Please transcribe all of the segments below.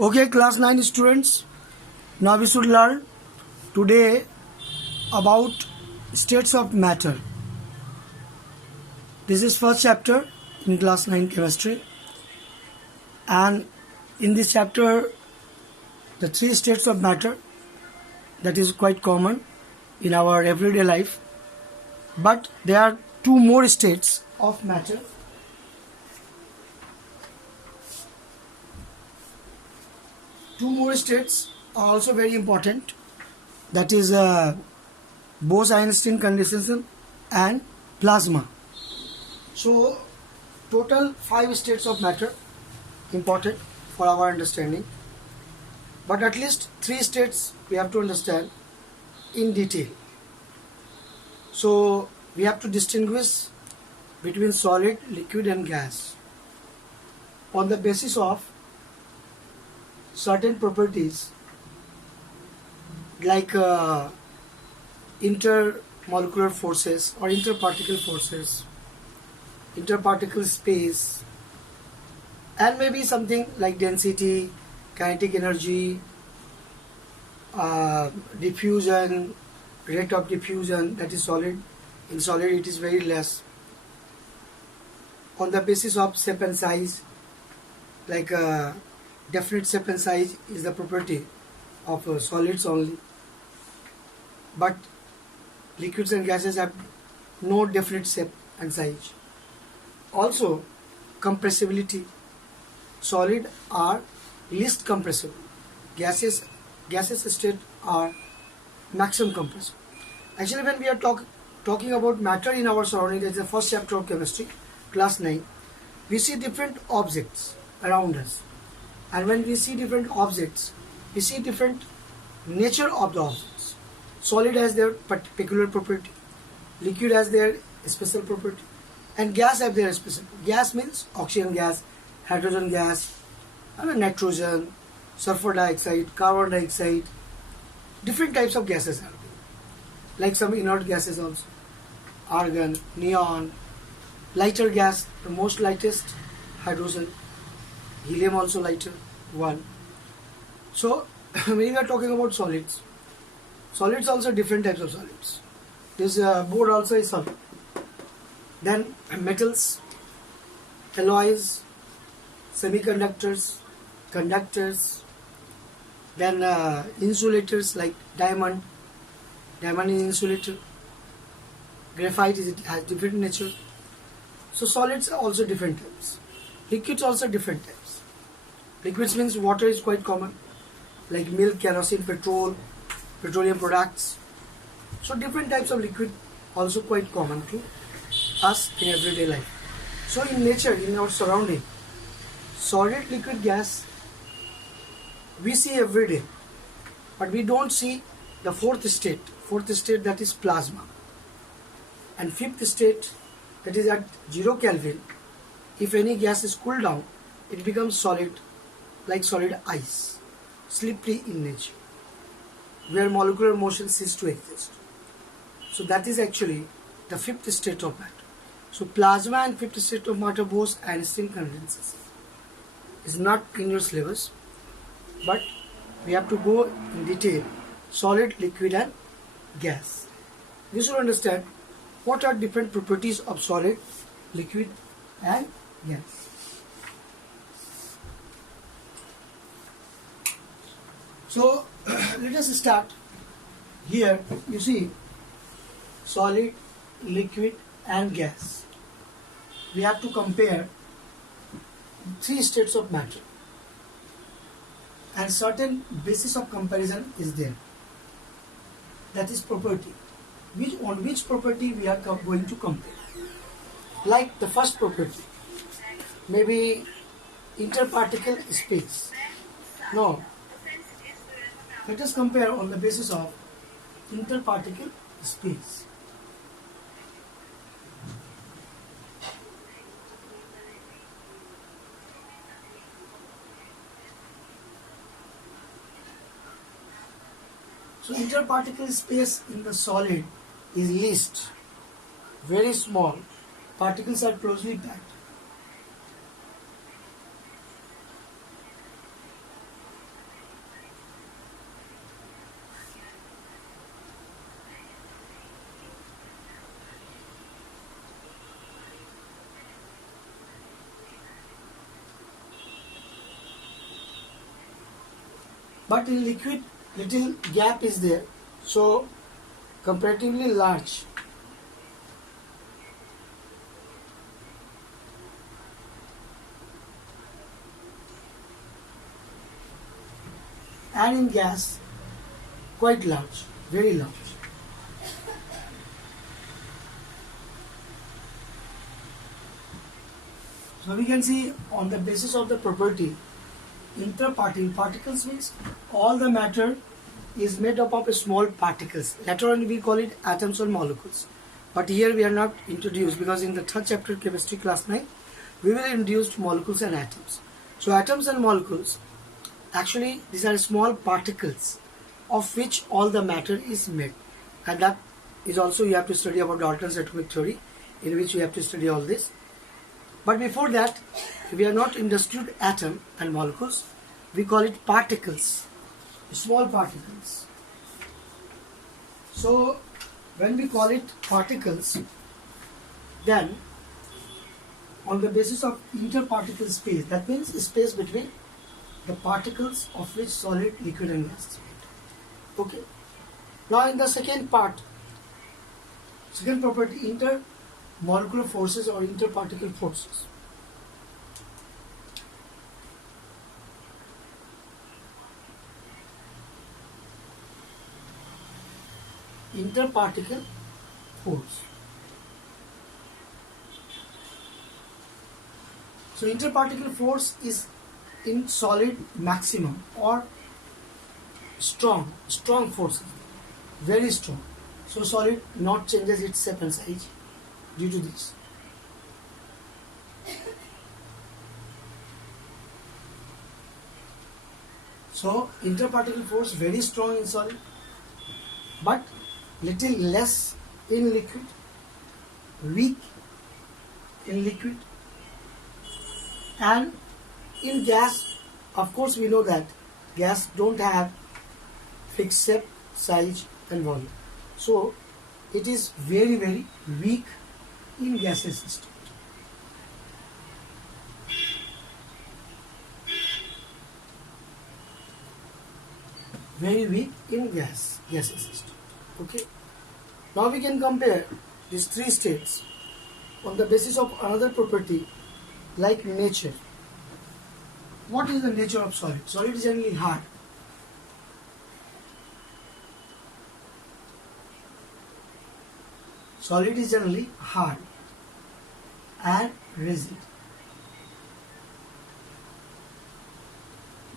Okay, class 9 students, now we should learn today about states of matter. This is first chapter in class 9 chemistry, and in this chapter the three states of matter, that is quite common in our everyday life, but there are two more states of matter. Two more states are also very important, that is Bose-Einstein condensation and plasma. So total 5 states of matter important for our understanding, but at least 3 states we have to understand in detail. So we have to distinguish between solid, liquid and gas on the basis of certain properties like intermolecular forces or interparticle forces, interparticle space, and maybe something like density, kinetic energy, diffusion, rate of diffusion, that is solid. In solid it is very less. On the basis of shape and size, like definite shape and size is the property of solids only, but liquids and gases have no definite shape and size. Also compressibility, solid are least compressible, gases state are maximum compressible. Actually, when we are talking about matter in our surrounding, that is the first chapter of chemistry, class 9, we see different objects around us, and when we see different objects, we see different nature of the objects. Solid has their peculiar property, liquid has their special property, and gas have their special. Gas means oxygen gas, hydrogen gas, nitrogen, sulfur dioxide, carbon dioxide. Different types of gases are there, like some inert gases also, argon, neon. Lighter gas, the most lightest, hydrogen, helium also lighter one. So when we are talking about solids also different types of solids. This board also is solid. Then metals, alloys, semiconductors, conductors, then insulators like diamond is insulator, graphite has different nature. So solids are also different types. Liquids also different types. Liquids means water is quite common, like milk, kerosene, petroleum products. So different types of liquid also quite common to us in everyday life. So in nature, in our surrounding, solid, liquid, gas we see every day, but we don't see the fourth state, that is plasma, and fifth state, that is at 0 Kelvin. If any gas is cooled down, it becomes solid, like solid ice, slippery in nature, where molecular motion ceases to exist. So that is actually the fifth state of matter. So plasma and fifth state of matter, Bose-Einstein condensation, is not in your syllabus, but we have to go in detail solid, liquid and gas. We should understand what are different properties of solid, liquid and gas. So let us start. Here you see solid, liquid and gas. We have to compare 3 states of matter, and certain basis of comparison is there, that is property. On which property we are going to compare? Like the first property, maybe interparticle space. No, let us compare on the basis of interparticle space. So interparticle space in the solid is least, very small. Particles are closely packed. But in liquid, little gap is there, so comparatively large. And in gas, quite large, very large. So we can see on the basis of the property, interparticle particles means all the matter is made up of small particles. Later on we call it atoms or molecules. But here we are not introduced, because in the third chapter chemistry class 9 we will introduce molecules and atoms. So atoms and molecules, actually these are small particles of which all the matter is made, and that is also you have to study about Dalton's atomic theory, in which you have to study all this. But before that, we are not understood atom and molecules, we call it particles, small particles. So when we call it particles, then on the basis of interparticle space, that means space between the particles of which solid, liquid and gas is made. Okay. Now in the second part, second property, intermolecular forces or interparticle forces. Interparticle force. So interparticle force is in solid maximum or strong forces, very strong. So solid not changes its shape and size due to this. So interparticle force very strong in solid, but little less in liquid, weak in liquid, and in gas. Of course we know that gas don't have fixed shape, size and volume, so it is very very weak in gaseous system. Very weak in gaseous system. Okay. Now we can compare these three states on the basis of another property like nature. What is the nature of solid? Solid is generally hard. Solid is generally hard and rigid.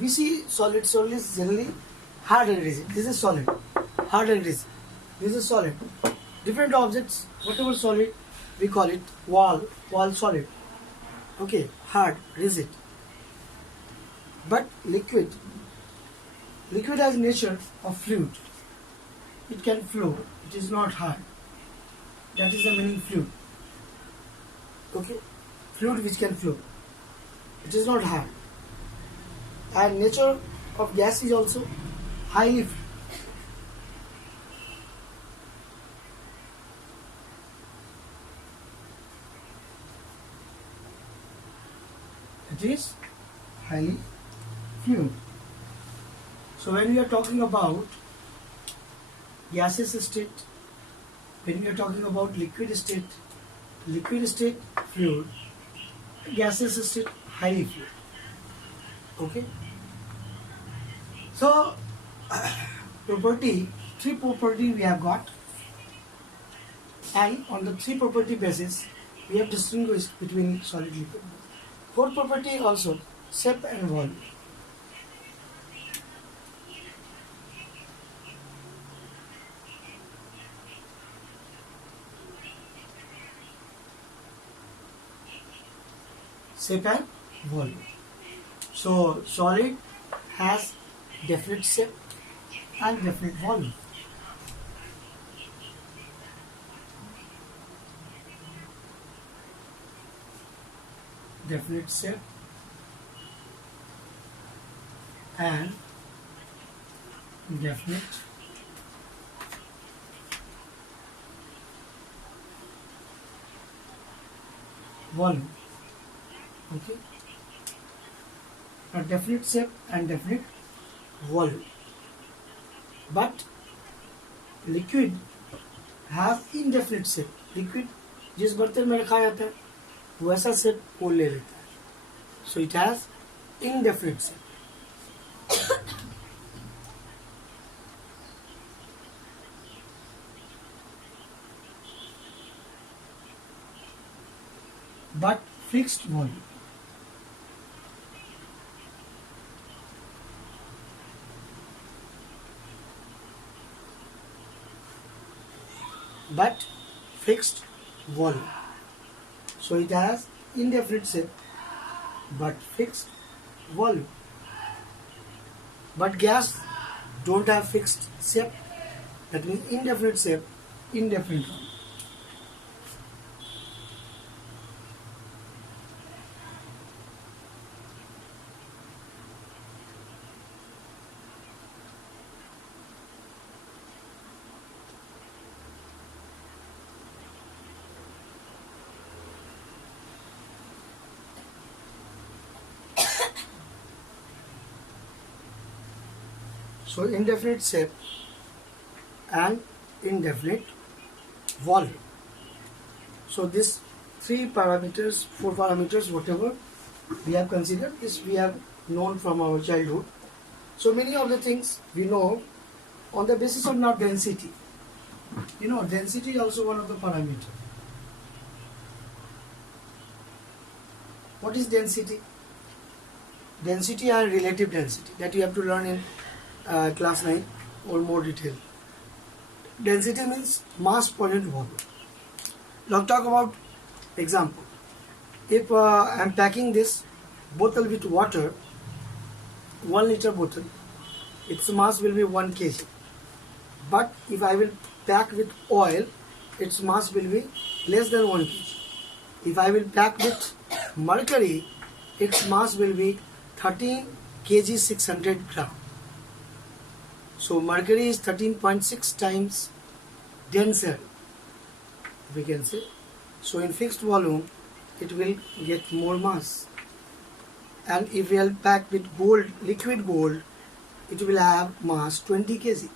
We see solid is generally hard and rigid. This is solid, hard and rigid. This is solid. Different objects, whatever solid, we call it wall solid. Okay, hard, rigid. But liquid has nature of fluid. It can flow. It is not hard. That is the meaning fluid. Okay, fluid which can flow. It is not hard. And nature of gas is also highly fluid. It is highly fluid. So when we are talking about gaseous state, when we are talking about liquid state fluid, gaseous state highly fluid. Okay. So three property we have got, and on the three property basis we have distinguished between solid, liquid. Fourth property also, shape and volume. Shape and volume. So solid has definite shape and definite volume. Definite shape and definite volume. Okay. A definite shape and definite volume. But liquid have indefinite shape. Liquid जिस बर्तन में रखा जाता है वैसा shape वो ले लेता है. So it has indefinite shape. But fixed volume. But fixed volume. So it has indefinite shape but fixed volume. But gas don't have fixed shape. That means indefinite shape, indefinite volume. So indefinite shape and indefinite volume. So this 3 parameters, 4 parameters, whatever we have considered, this we have known from our childhood. So many of the things we know on the basis of now density. You know, density is also one of the parameters. What is density? Density and relative density that you have to learn in class 9 or more detail. Density means mass per unit volume. Now talk about example. If I am packing this bottle with water, 1 liter bottle, its mass will be 1 kg. But if I will pack with oil, its mass will be less than 1 kg. If I will pack with mercury, its mass will be 13 kg 600 gram. So mercury is 13.6 times denser, we can say. So in fixed volume, it will get more mass. And if we will pack with gold, liquid gold, it will have mass 20 kg.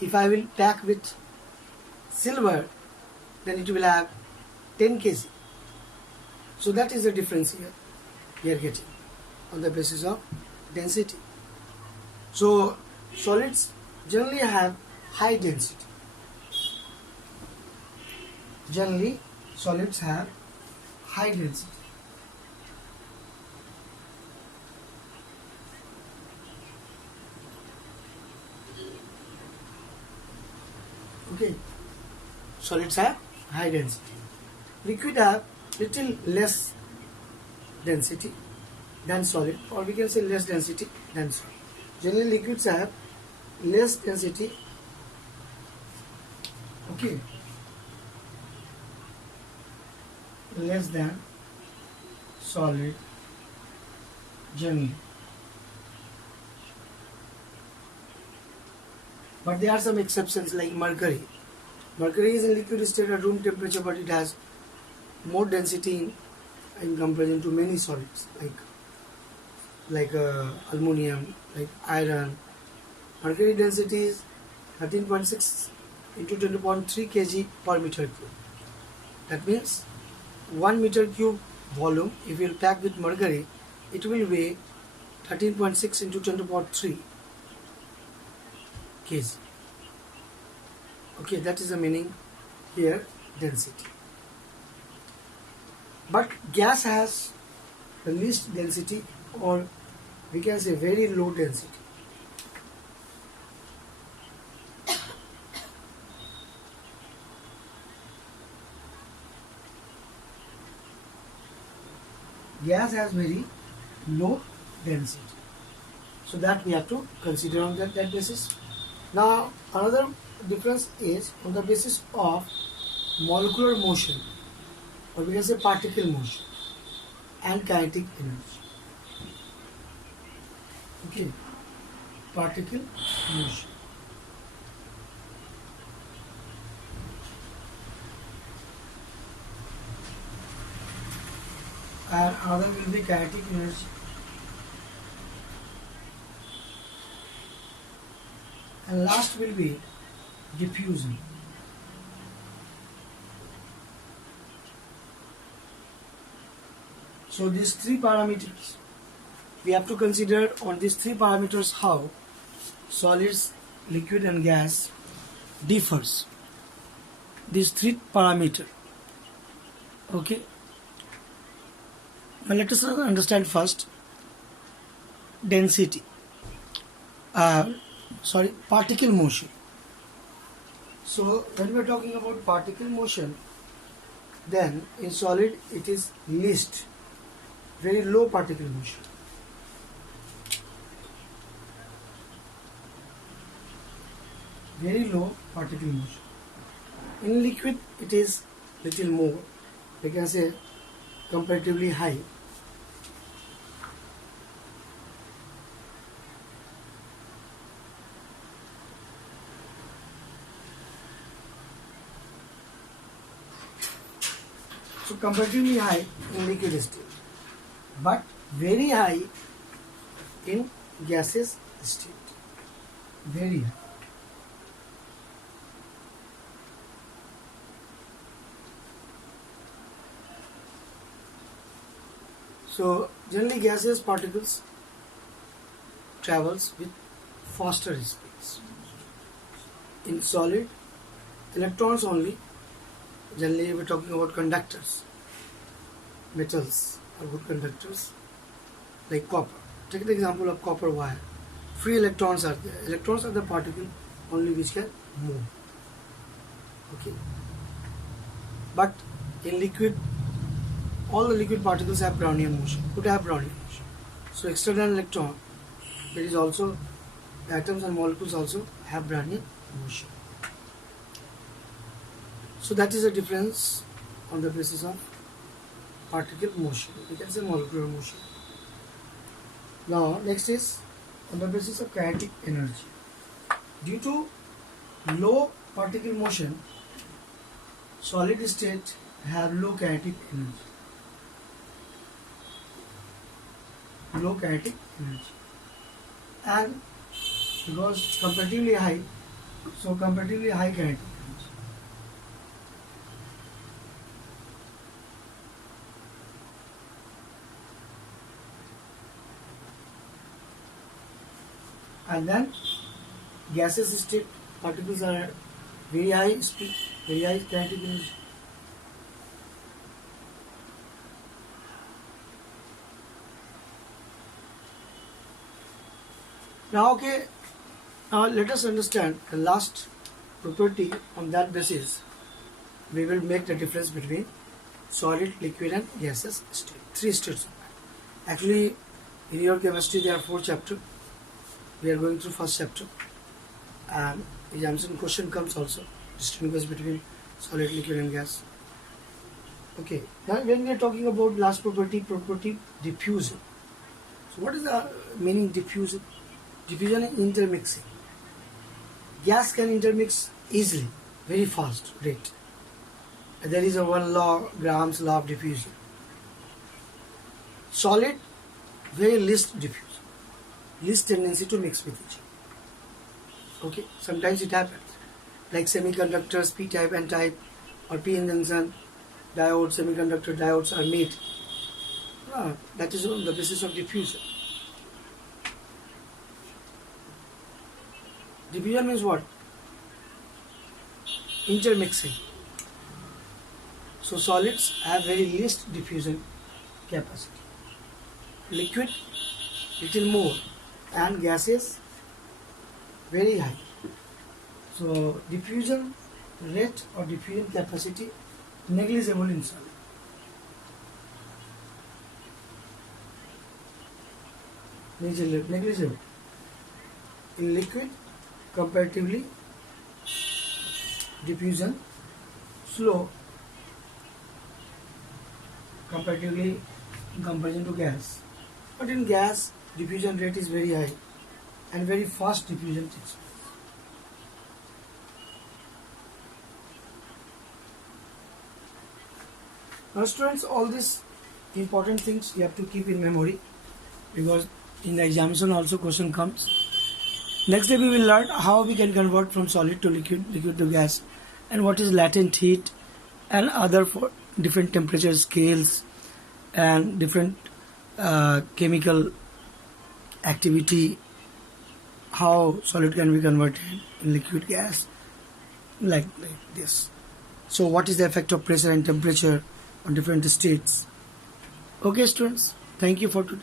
If I will pack with silver, then it will have 10 kg. So that is the difference here we are getting on the basis of density. So solids generally have high density. Generally solids have high density. Okay, solids have high density. Liquid have little less density than solid, or we can say less density than solid. Generally liquids have less density, okay, less than solid generally. But there are some exceptions like mercury. Mercury is in liquid state at room temperature, but it has more density in comparison to many solids like aluminum, like iron. Mercury density is 13.6 into 20.3 kg per meter cube. That means 1 meter cube volume, if you will pack with mercury, it will weigh 13.6 into 10.3 kg. Okay, that is the meaning here, density. But gas has the least density, or we can say very low density. Gas has very low density. So that we have to consider on that basis. Now another difference is on the basis of molecular motion, or we can say particle motion and kinetic energy. Okay, particle motion. And another will be kinetic energy. and last will be diffusion. So these three parameters we have to consider. On these three parameters how solids, liquid and gas differs. These three parameters. Okay. Now let us understand first density. Particle motion. So when we are talking about particle motion, then in solid it is least, very low particle motion. Very low particle motion. In liquid it is little more, we can say comparatively high. So comparatively high in liquid state, but very high in gaseous state. Very high. So generally gaseous particles travels with faster speeds. In solid, electrons only. Generally we are talking about conductors. Metals are good conductors, like copper. Take the example of copper wire. Free electrons are there. Electrons are the particle only which can move. Okay. But in liquid, all the liquid particles have Brownian motion, could have Brownian motion. So external electron, there is also, the atoms and molecules also have Brownian motion. So that is a difference on the basis of particle motion. We can say molecular motion. Now next is on the basis of kinetic energy. Due to low particle motion, solid state have low kinetic energy. Low kinetic energy. And because comparatively high, so comparatively high kinetic energy. And then gaseous state particles are very high speed, very high kinetic energy. Now let us understand the last property. On that basis we will make the difference between solid, liquid and gaseous state. Three states. Actually in your chemistry there are 4 chapters. We are going through first chapter, and examination question comes also, distinguish between solid, liquid and gas. Okay, now when we are talking about last property diffusion. So what is the meaning diffusion? Diffusion is intermixing. Gas can intermix easily, very fast rate. There is a one law, Graham's law of diffusion. Solid, very least diffusion. Least tendency to mix with each other. Okay, sometimes it happens. Like semiconductors, p-type, n-type, or p-n junction, diodes, semiconductor diodes are made. That is on the basis of diffusion. Diffusion means what? Intermixing. So solids have very least diffusion capacity. Liquid, little more. And gases very high. So diffusion rate or diffusion capacity negligible in solid. Negligible. In liquid, comparatively diffusion slow comparatively in comparison to gas. But in gas, diffusion rate is very high and very fast diffusion takes place. Now students, all these important things you have to keep in memory, because in the examination also question comes. Next day we will learn how we can convert from solid to liquid, liquid to gas, and what is latent heat and other for different temperature scales and different chemical activity, how solid can be converted in liquid gas like this. So what is the effect of pressure and temperature on different states? Okay students, thank you for today.